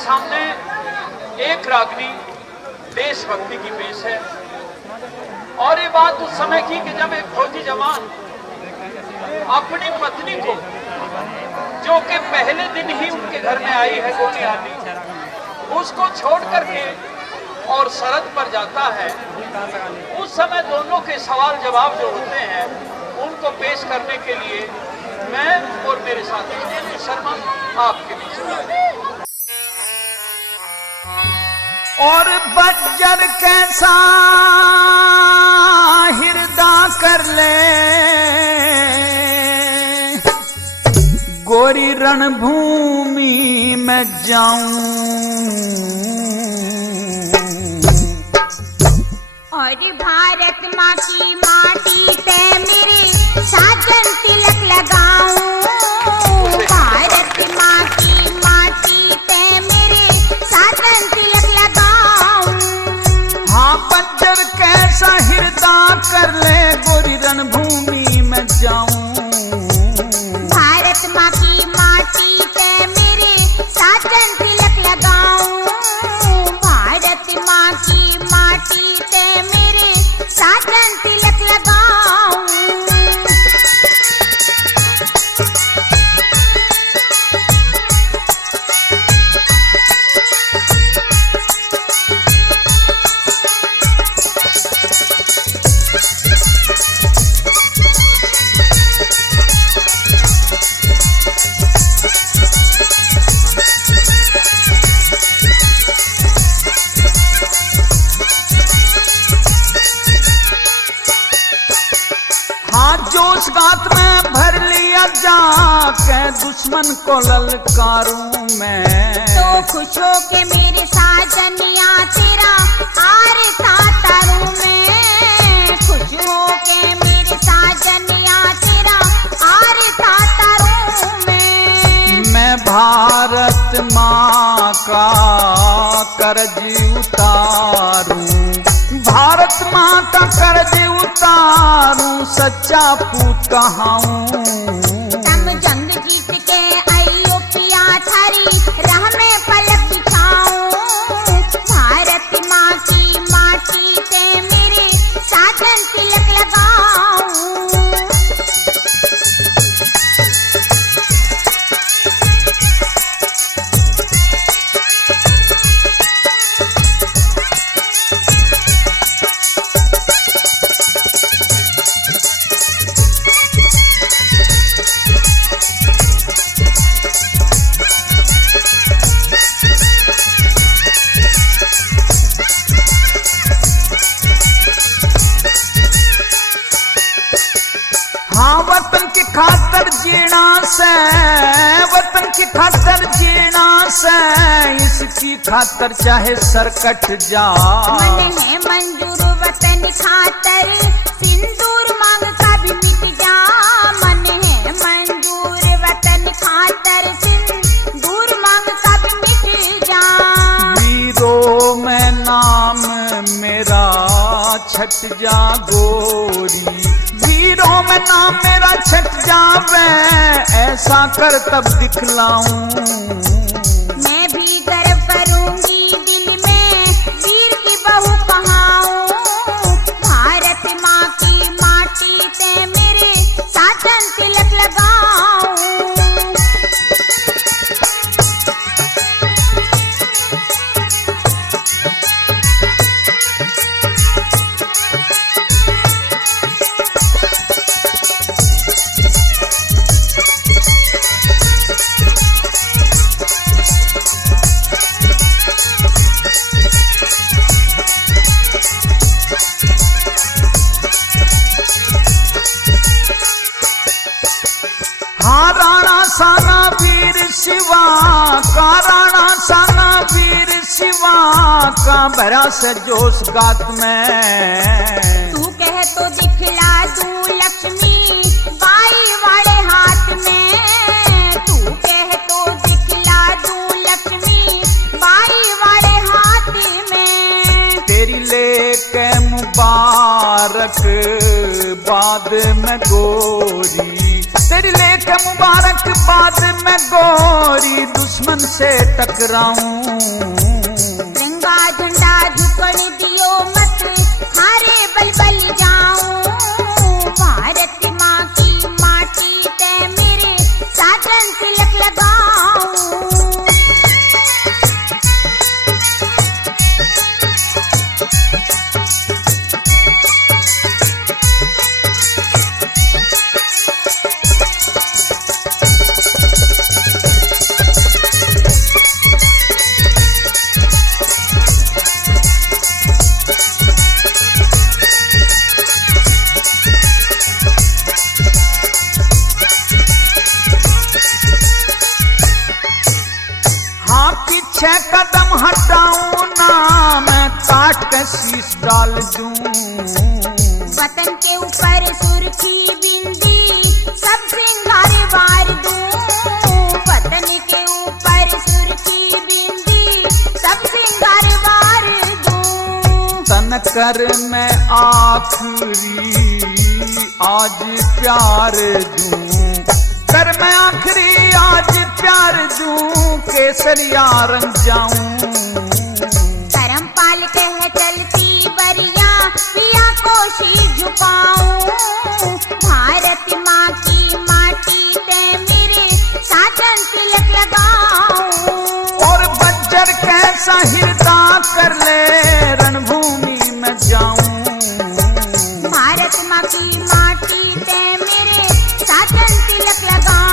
सामने एक रागनी देशभक्ति की पेश है। और ये बात उस समय की कि जब एक फौजी जवान अपनी पत्नी को, जो कि पहले दिन ही उनके घर में आई है गोली आनी, उसको छोड़ करके और सरहद पर जाता है। उस समय दोनों के सवाल जवाब जो होते हैं उनको पेश करने के लिए मैं और मेरे साथी जे शर्मा आपके बीच में। और बज्जर कैसा हृदय कर ले, गोरी रणभूमि में जाऊं। और भारत माँ की माटी पे मेरे साजन तिलक लगाऊं। भारत माँ की माटी पे मेरे साजन तिलक लगाऊं। हाँ, बज्जर कैसा हृदय कर ले, गोरी रणभूमि में जाऊं। भारत माँ की माटी पे मेरे साजन तिलक लगाऊं। भारत माँ की माटी पे मेरे साजन तिलक लगाऊं। जोश गात में भर लिया जाके दुश्मन को ललकारूं मैं। तो खुश हो के मेरे साजनिया तेरा हार तारूं मैं। खुश हो के मेरे साजनिया तेरा हार तारूं मैं भारत माँ का कर्ज उतारूं। भारत माँ का कर्ज उतारूं, सच्चा पूत कहाऊं। तम जंग जीत के आइयो पिया थारी राह में पलक बिछाऊं। भारत माँ की माटी पे मेरे साजन तिलक लगाऊं। हाँ, वतन की खातर जीना से, वतन की खातर जीना से, इसकी खातर चाहे सर कट जा। मन है मंजूर वतन खातर सिंदूर मांग का भी मिट जा। मन है मंजूर वतन खातर सिंदूर मांग का भी मिट जा। वीरों में नाम मेरा छट जा गोरी, वीरों में नाम मेरा छट जावे, ऐसा कर तब दिखलाऊं। मैं भी गर्व करूंगी दिल में वीर की बहू कहाऊं। भारत माँ की माटी पे मेरे साजन तिलक लगाऊं। हाँ, राणा साना वीर शिवा का, राणा साना वीर शिवा का, भरा से जोश गात में। तू कह तो दिखला दूं लक्ष्मी बाई वाले हाथ में। तू कह तो दिखला दूं लक्ष्मी बाई वाले हाथ में। तेरी लेके मुबारक बाद में गोरी, तेरी लेके मुबारक बाद में गोरी दुश्मन से टकराऊं। तिरंगा झंडा झुकन दियो मत, हारे बल बल जाऊं। भारत माँ की माटी ते मेरे साजन तिलक लगाऊं। हाँ पीछे कदम हटाऊं ना, मैं काट के शीश डाल दूं। वतन के ऊपर सुर्खी बिंदी सब सिंगार वार दूं। वतन के ऊपर सुर्खी बिंदी सब सिंगार वार दूं। तन कर मैं आखिरी आज प्यार दूं, कर मैं आखिरी आज प्यार दूं, केसरिया रंग जाऊं। धर्मपाल कह चलती बरिया पिया को शीश झुकाऊं। भारत माँ की माटी ते मेरे साजन तिलक लगाऊं। और बज्जर कैसा हृदय कर ले रणभूमि में जाऊं। भारत माँ की माटी ते मेरे साजन तिलक लगाऊं।